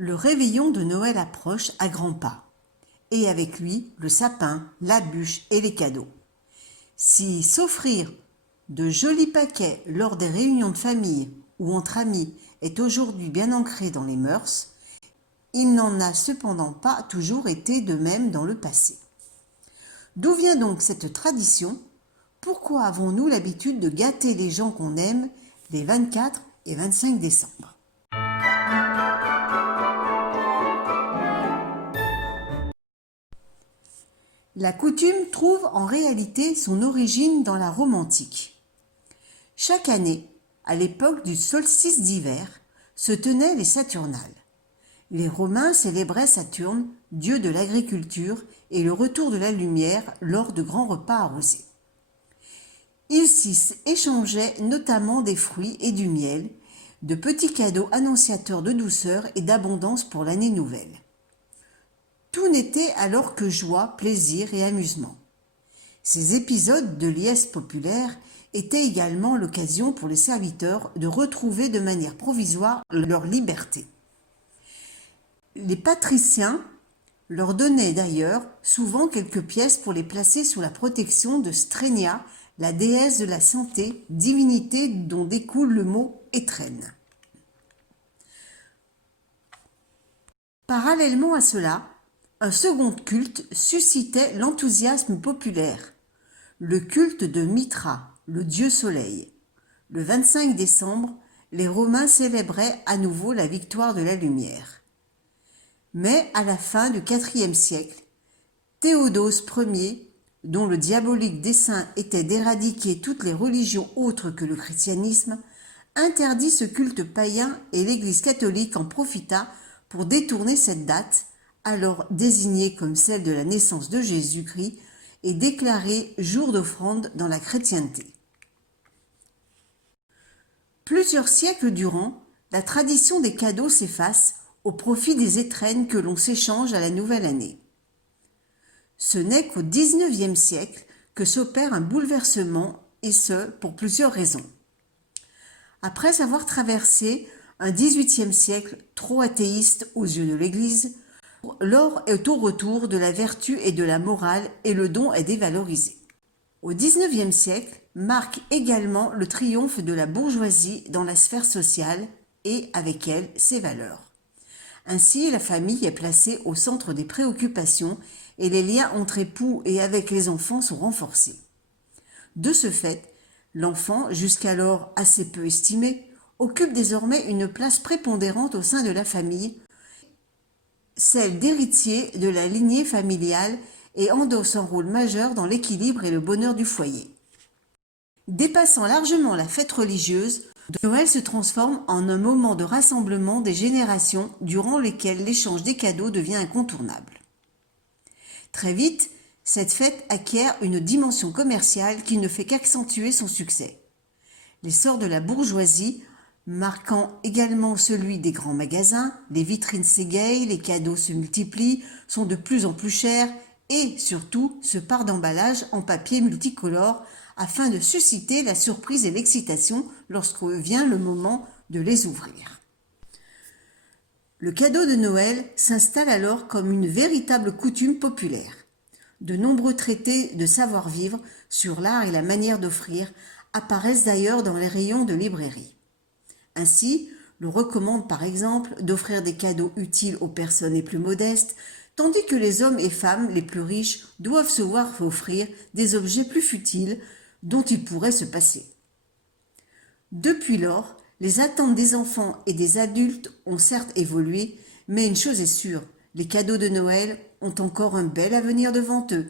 Le réveillon de Noël approche à grands pas, et avec lui le sapin, la bûche et les cadeaux. Si s'offrir de jolis paquets lors des réunions de famille ou entre amis est aujourd'hui bien ancré dans les mœurs, il n'en a cependant pas toujours été de même dans le passé. D'où vient donc cette tradition? Pourquoi avons-nous l'habitude de gâter les gens qu'on aime les 24 et 25 décembre? La coutume trouve en réalité son origine dans la Rome antique. Chaque année, à l'époque du solstice d'hiver, se tenaient les Saturnales. Les Romains célébraient Saturne, dieu de l'agriculture et le retour de la lumière lors de grands repas arrosés. Ils s'y échangeaient notamment des fruits et du miel, de petits cadeaux annonciateurs de douceur et d'abondance pour l'année nouvelle. Tout n'était alors que joie, plaisir et amusement. Ces épisodes de liesse populaire étaient également l'occasion pour les serviteurs de retrouver de manière provisoire leur liberté. Les patriciens leur donnaient d'ailleurs souvent quelques pièces pour les placer sous la protection de Strénia, la déesse de la santé, divinité dont découle le mot étrenne. Parallèlement à cela, un second culte suscitait l'enthousiasme populaire, le culte de Mitra, le dieu soleil. Le 25 décembre, les Romains célébraient à nouveau la victoire de la lumière. Mais à la fin du IVe siècle, Théodose Ier, dont le diabolique dessein était d'éradiquer toutes les religions autres que le christianisme, interdit ce culte païen et l'Église catholique en profita pour détourner cette date, alors désignée comme celle de la naissance de Jésus-Christ, et déclarée jour d'offrande dans la chrétienté. Plusieurs siècles durant, la tradition des cadeaux s'efface au profit des étrennes que l'on s'échange à la nouvelle année. Ce n'est qu'au XIXe siècle que s'opère un bouleversement, et ce, pour plusieurs raisons. Après avoir traversé un XVIIIe siècle trop athéiste aux yeux de l'Église, l'or est au retour de la vertu et de la morale et le don est dévalorisé. Au XIXe siècle marque également le triomphe de la bourgeoisie dans la sphère sociale et, avec elle, ses valeurs. Ainsi, la famille est placée au centre des préoccupations et les liens entre époux et avec les enfants sont renforcés. De ce fait, l'enfant, jusqu'alors assez peu estimé, occupe désormais une place prépondérante au sein de la famille, celle d'héritier de la lignée familiale et endosse un rôle majeur dans l'équilibre et le bonheur du foyer. Dépassant largement la fête religieuse, Noël se transforme en un moment de rassemblement des générations durant lesquelles l'échange des cadeaux devient incontournable. Très vite, cette fête acquiert une dimension commerciale qui ne fait qu'accentuer son succès. L'essor de la bourgeoisie, marquant également celui des grands magasins, les vitrines s'égayent, les cadeaux se multiplient, sont de plus en plus chers et, surtout, se parent d'emballages en papier multicolore afin de susciter la surprise et l'excitation lorsque vient le moment de les ouvrir. Le cadeau de Noël s'installe alors comme une véritable coutume populaire. De nombreux traités de savoir-vivre sur l'art et la manière d'offrir apparaissent d'ailleurs dans les rayons de librairie. Ainsi, l'on recommande par exemple d'offrir des cadeaux utiles aux personnes les plus modestes, tandis que les hommes et femmes les plus riches doivent se voir offrir des objets plus futiles dont ils pourraient se passer. Depuis lors, les attentes des enfants et des adultes ont certes évolué, mais une chose est sûre, les cadeaux de Noël ont encore un bel avenir devant eux.